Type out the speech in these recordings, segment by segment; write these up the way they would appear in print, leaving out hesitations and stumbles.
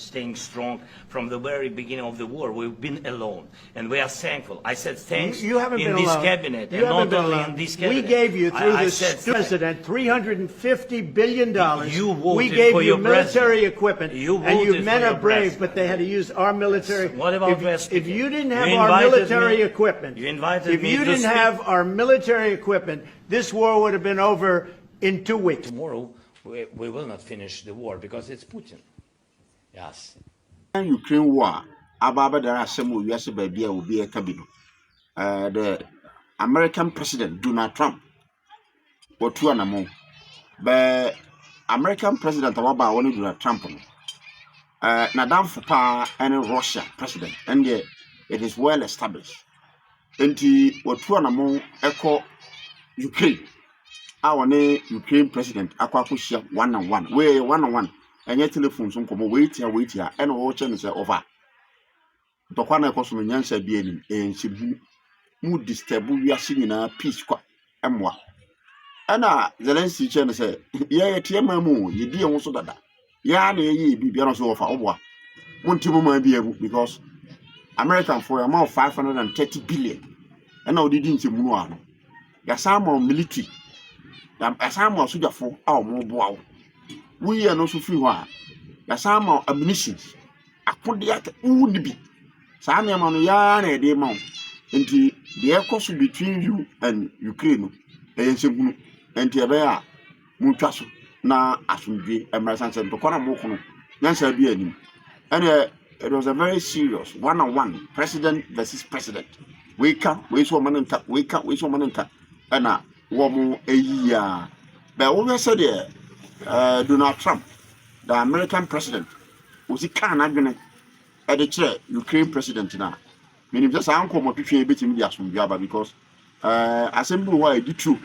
staying strong from the very beginning of the war. We've been alone, and we are thankful. I said thanks you haven't in been this alone. cabinet, you and haven't not been only alone. in this cabinet. We gave you, through I the said president, $350 billion. You voted we gave for you your military president. equipment, You and you voted men for are your brave, president. but they had to use our military. What about Vance? If you didn't have You our invited military me- equipment, you invited if me you to didn't speak. have our military equipment, this war would have been over in 2 weeks. Tomorrow we will not finish the war because it's Putin. Yes. Ukraine war ababa dara asem wiase ba bia obi e kabino the American president Donald Trump otu anamo be American president ababa woni Donald Trump no na damfo pa any Russia president and it is well established enti otu anamo eko Ukraine awone Ukraine president akwakohia one on one we one on one enye telephone so nkomo wait here and wo che ne say over dokwa na ekoso nyansa bi enim enchibu mu disturb wiase nyina peace kwa emwa ana Zelensky che ne say ye tie mamu ye die ho so dada ya na ye bi bia no so ofa obwa montimu ma bi ebu because American for amount 530 billion and now didn't nchemu no ano ya samo military ya samo sojafo a omo boawo we are no so free wa ya sama ammunition akode aka uni bi sa na ma no ya na e dey ma nti the course between you and Ukraine e nsehunu nti e be a mutwa so na asumdwe emerson center kona mo kono nyansa bi anim and it was a very serious one-on-one president versus president we so manenta we so manenta ana wo mo eyiya but we said Donald Trump, the American president, was he can't advene at the chair, Ukraine president now. Meaning just uncle Motuchi bit in the because assembly why did true,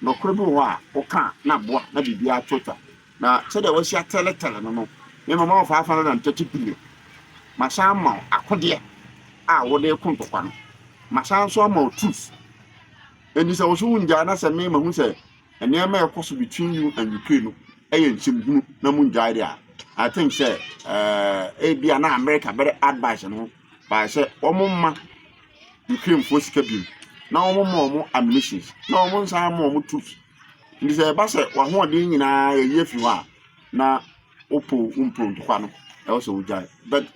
no credible why, or can't, not what, not be a total. Now, said there was a tele, no, minimum 530 billion. My son, I could hear, what they come to one. My son saw more truth. And this also in Jana said, me, who said, and near may course between you and Ukraine. I think say na America better advice no by say omumma Ukraine force kabim na omumma ammunition na omunsa mo troops ndi say ba say wa ho de nyina ye fi ho na opo ntokwa no e wo so ujai but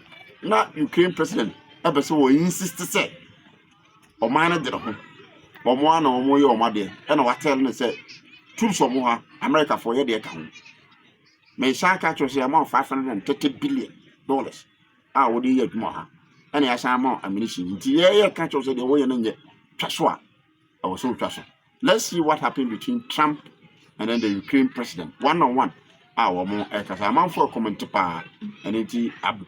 na Ukraine president e be say wo insist say o man na de ho o mo ana o mo ye o ma de e na wa tell no say troops o mo ha America for ye de ka ho may shaka to say amount $530 billion. Ah, would you more? And I say amount ammunition. Yeah, catch us the way and Trashwa. I was so trust. Let's see what happened between Trump and then the Ukraine president. One on one. Our more because amount for a comment to power and it's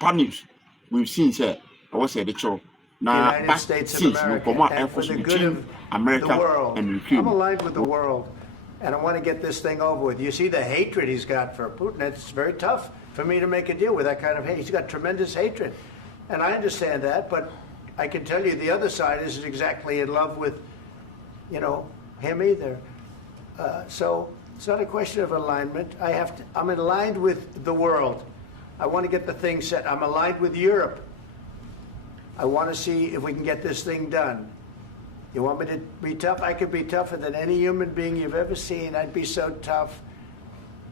bad news. We've seen say I was said the show. Now United States of America, and for the good of America the world. and Ukraine. I'm aligned with the world. And I want to get this thing over with. You see the hatred he's got for Putin. It's very tough for me to make a deal with that kind of hate. He's got tremendous hatred. And I understand that, but I can tell you the other side isn't exactly in love with, him either. So it's not a question of alignment. I'm aligned with the world. I want to get the thing set. I'm aligned with Europe. I want to see if we can get this thing done. You want me to be tough? I could be tougher than any human being you've ever seen. I'd be so tough.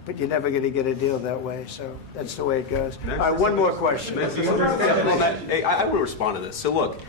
But you're never going to get a deal that way. So that's the way it goes. All right, one more question. I will respond to this. So look,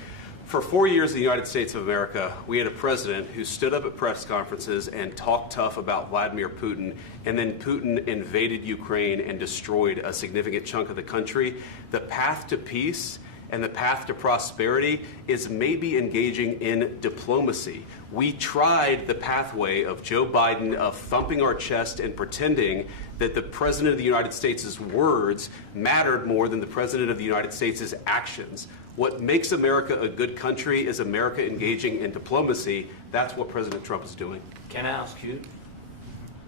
for 4 years in the United States of America, we had a president who stood up at press conferences and talked tough about Vladimir Putin, and then Putin invaded Ukraine and destroyed a significant chunk of the country. The path to peace and the path to prosperity is maybe engaging in diplomacy. We tried the pathway of Joe Biden of thumping our chest and pretending that the President of the United States' words mattered more than the President of the United States' actions. What makes America a good country is America engaging in diplomacy. That's what President Trump is doing. Can I ask you?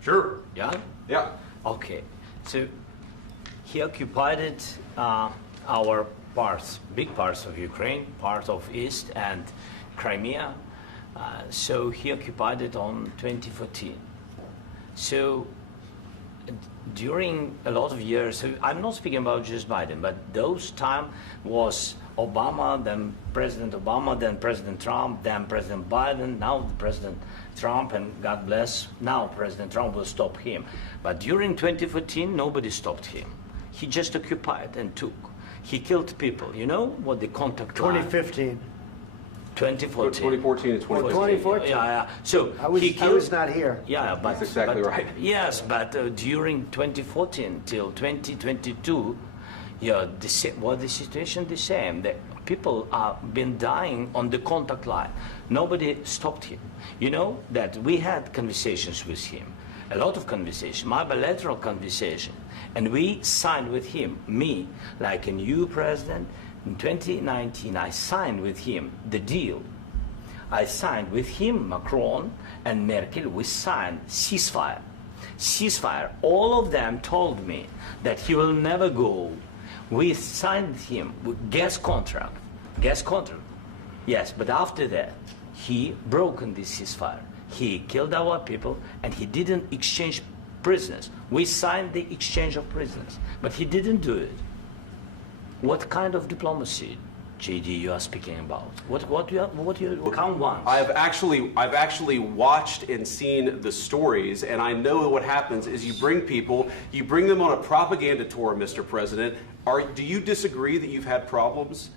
Sure. Yeah? Yeah. Okay. So he occupied our parts, big parts of Ukraine, part of East and Crimea. So he occupied it on 2014. So during a lot of years, I'm not speaking about just Biden, but those time was Obama, then President Obama, then President Trump, then President Biden, now President Trump, and God bless, now President Trump will stop him. But during 2014, nobody stopped him. He just occupied and took. He killed people. You know what the contact line? 2015. 2014. 2014 and 2015. 2014. Yeah. So I was not here. Yeah, but That's exactly right. Yes, but during 2014 till 2022, yeah, the situation the same. The people have been dying on the contact line. Nobody stopped him. You know that we had conversations with him, a lot of conversation, my bilateral conversation, and we signed with him, me, like a new president. In 2019, I signed with him the deal. I signed with him, Macron and Merkel, we signed ceasefire. Ceasefire. All of them told me that he will never go. We signed him with gas contract. Gas contract. Yes, but after that, he broken this ceasefire. He killed our people and he didn't exchange prisoners. We signed the exchange of prisoners, but he didn't do it. What kind of diplomacy, JD, you are speaking about? What you count once? I've actually watched and seen the stories, and I know what happens is you bring people, you bring them on a propaganda tour, Mr. President. Do you disagree that you've had problems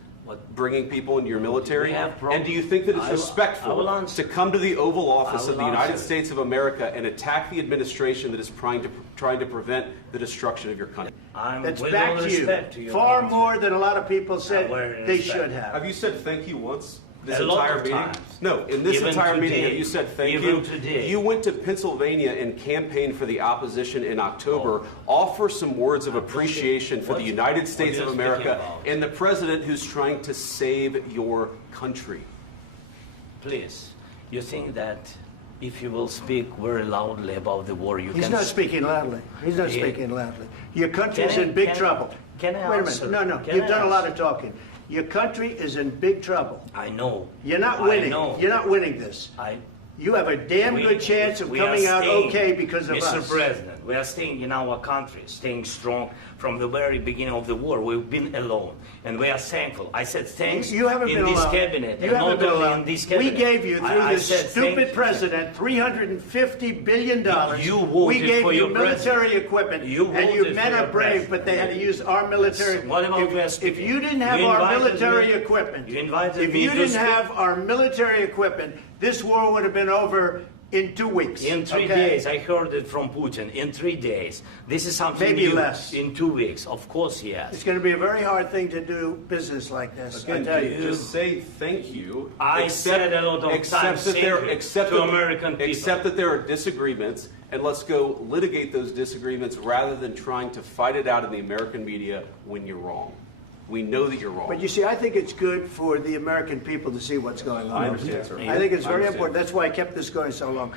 bringing people into your military? And do you think that it's respectful to come to the Oval Office of the United States of America and attack the administration that is trying to prevent the destruction of your country? That's back to you. Far more than a lot of people said they should have. Have you said thank you once? This A lot entire of meeting? times. No, in this Even entire meeting, today. have you said thank Even you? today. You went to Pennsylvania and campaigned for the opposition in October. Offer some words of appreciation for the United States of America and the president who's trying to save your country. Please, you think that if you will speak very loudly about the war, He's not speaking loudly. He's not speaking loudly. Your country's in big trouble. Can I Wait a answer? minute. No. Can You've I done a lot answer? of talking. Your country is in big trouble. I know. You're not winning. I know. You're not winning this. You have a damn good chance of coming out okay because of us. Mr. President, we are staying in our country, staying strong from the very beginning of the war. We've been alone, and we are thankful. I said thanks You haven't in been this alone. cabinet, You and haven't not been only alone. in this cabinet. We gave you, through I this said stupid thank you. president, $350 billion. You voted we gave for you your military president. equipment, You and you voted men for are your brave, president. but they had to use our military. What about If you didn't have You our invited military me- equipment, you invited if me you to didn't speak. have our military equipment, this war would have been over in 2 weeks. In 3 okay? days, I heard it from Putin. In 3 days, this is something Maybe new. less. In 2 weeks, of course, It's yes. going to be a very hard thing to do business like this. I And tell you. just say thank you. I said a lot of times thank you to American people. Except that there are disagreements, and let's go litigate those disagreements rather than trying to fight it out in the American media when you're wrong. We know that you're wrong. But you see, I think it's good for the American people to see what's going on. I understand, sir. I think it's I very understand. important. That's why I kept this going so long.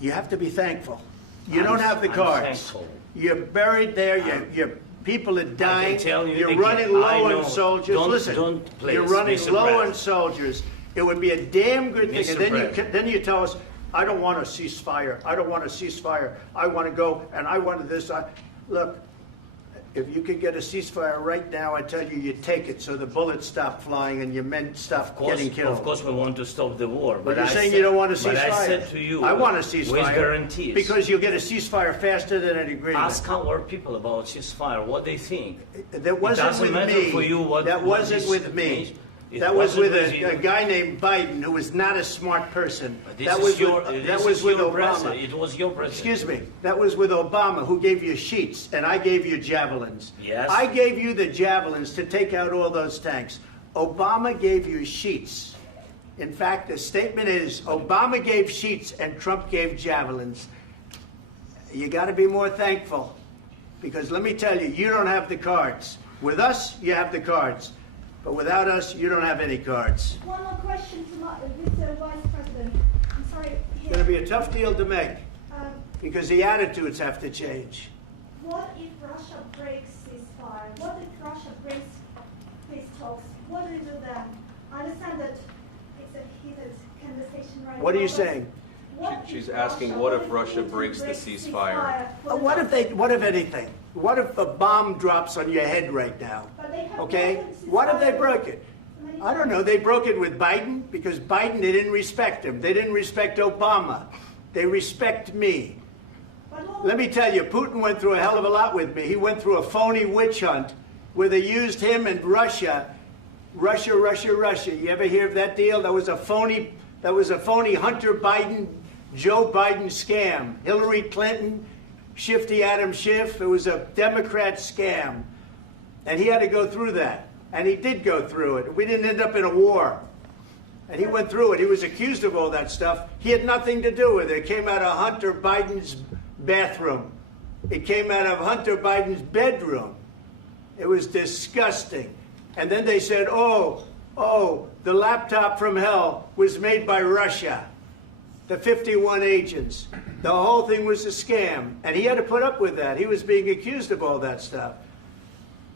You have to be thankful. You don't have the I'm cards. thankful. You're buried there. Your people are dying. tell you You're again, running I low know. on soldiers. Don't- Listen, don't you're please, running Mr. low on President. soldiers. It would be a damn good thing. Mr. And then President. then you tell us, I don't want a ceasefire. I don't want a ceasefire. I want to go, and I wanted this. Look, if you could get a ceasefire right now, I tell you take it so the bullets stop flying and your men stop getting killed. Of course, we want to stop the war. But you're I saying said- you don't want a ceasefire. But I said to you, I want a ceasefire. with guarantees. Because you'll get a ceasefire faster than an agreement. Ask our people about ceasefire, what they think. That wasn't doesn't with matter me. for you what- that what wasn't this with me. means. It That was wasn't with with you. a guy named Biden who was not a smart person. This That is was your, with, this that was is with your Obama. president. It was your president. Excuse me. That was with Obama, who gave you sheets, and I gave you javelins. Yes. I gave you the javelins to take out all those tanks. Obama gave you sheets. In fact, the statement is Obama gave sheets and Trump gave javelins. You got to be more thankful, because let me tell you, you don't have the cards. With us, you have the cards. But without us, you don't have any cards. One more question to Mr. Vice President. I'm sorry. It's going to be a tough deal to make, Um, because the attitudes have to change. what if Russia breaks ceasefire? What if Russia breaks peace talks? What do you do then? I understand that it's a heated conversation right now. What are you but saying? What She's asking, what if Russia breaks the ceasefire? What if anything? What if a bomb drops on your head right now? Okay? What if they broke it? I don't know. They broke it with Biden because Biden, they didn't respect him. They didn't respect Obama. They respect me. Let me tell you, Putin went through a hell of a lot with me. He went through a phony witch hunt where they used him and Russia. Russia. You ever hear of that deal? That was a phony Hunter Biden, Joe Biden scam. Hillary Clinton, Shifty Adam Schiff. It was a Democrat scam. And he had to go through that. And he did go through it. We didn't end up in a war. And he went through it. He was accused of all that stuff. He had nothing to do with it. It came out of Hunter Biden's bathroom. It came out of Hunter Biden's bedroom. It was disgusting. And then they said, oh, the laptop from hell was made by Russia. The 51 agents. The whole thing was a scam. And he had to put up with that. He was being accused of all that stuff.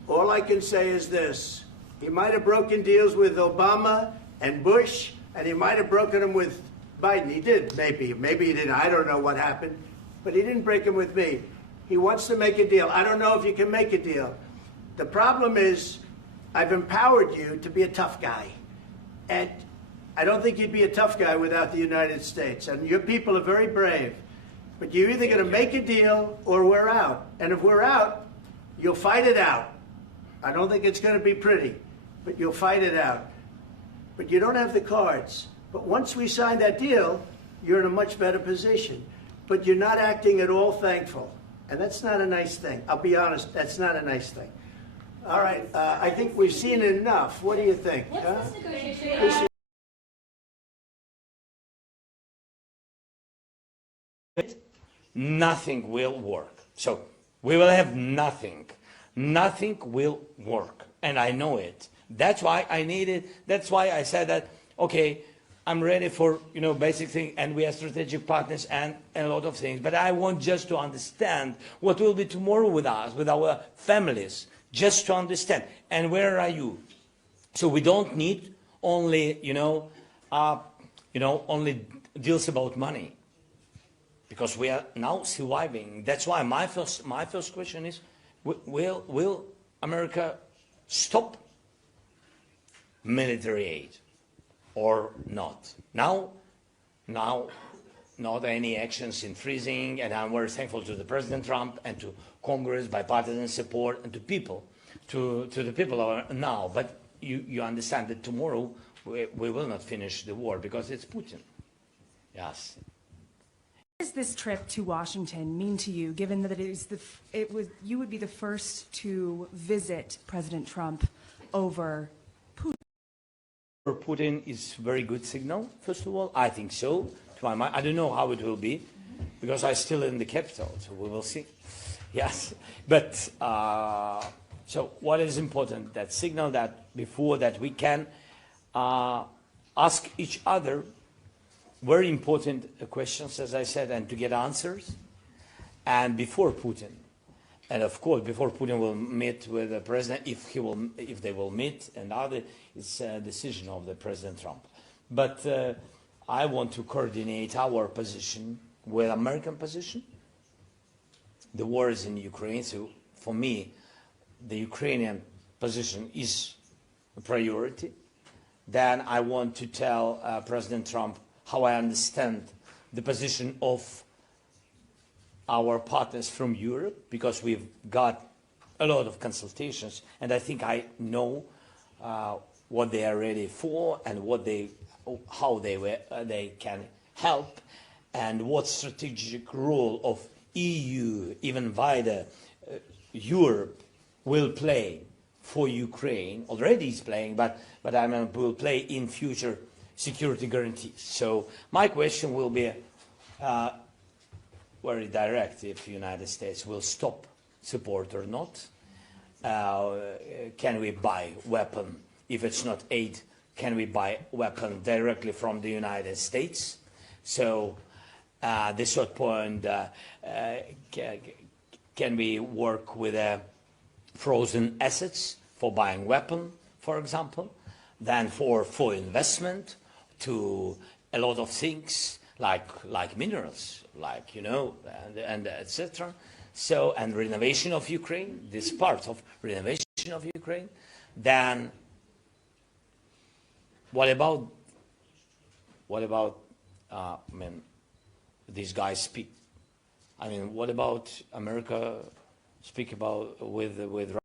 All I can say is this. He might have broken deals with Obama and Bush, and he might have broken them with Biden. He did, maybe. Maybe he didn't. I don't know what happened. But he didn't break them with me. He wants to make a deal. I don't know if you can make a deal. The problem is I've empowered you to be a tough guy. And I don't think you'd be a tough guy without the United States. And your people are very brave. But you're either going to make a deal or we're out. And if we're out, you'll fight it out. I don't think it's going to be pretty, but you'll fight it out. But you don't have the cards. But once we sign that deal, you're in a much better position. But you're not acting at all thankful. And that's not a nice thing. I'll be honest, that's not a nice thing. All right, I think we've seen enough. What do you think? What's this negotiation? Nothing will work. So we will have nothing. Nothing will work. And I know it. That's why I needed, that's why I said that, okay, I'm ready for, basic thing, and we are strategic partners and a lot of things. But I want just to understand what will be tomorrow with us, with our families, just to understand. And where are you? So we don't need only, only deals about money, because we are now surviving. That's why my first question is, will America stop military aid or not? Now, not any actions in freezing, and I'm very thankful to the President Trump and to Congress, bipartisan support, and to people, to the people now. But you understand that tomorrow we will not finish the war because it's Putin. Yes. What does this trip to Washington mean to you, given that you would be the first to visit President Trump over Putin? For Putin is very good signal, first of all. I think so, to my mind. I don't know how it will be, because I'm still in the capital, so we will see. Yes, but so what is important? That signal that before that we can ask each other very important questions, as I said, and to get answers, and before Putin. And of course, before Putin will meet with the president, if they will meet, and other, it's a decision of the President Trump. But I want to coordinate our position with American position. The war is in Ukraine, so for me, the Ukrainian position is a priority. Then I want to tell President Trump how I understand the position of our partners from Europe, because we've got a lot of consultations, and I think I know what they are ready for and how they can help, and what strategic role of EU, even wider Europe, will play for Ukraine. Already is playing, but I mean will play in future security guarantees. So my question will be very direct: if the United States will stop support or not. Can we buy weapon? If it's not aid, can we buy weapon directly from the United States? So the third point, can we work with frozen assets for buying weapon, for example? Then for investment to a lot of things, like minerals, like, you know, and etc. So, and renovation of Ukraine, this part of renovation of Ukraine, then what about I mean, these guys speak, I mean, what about America speak about with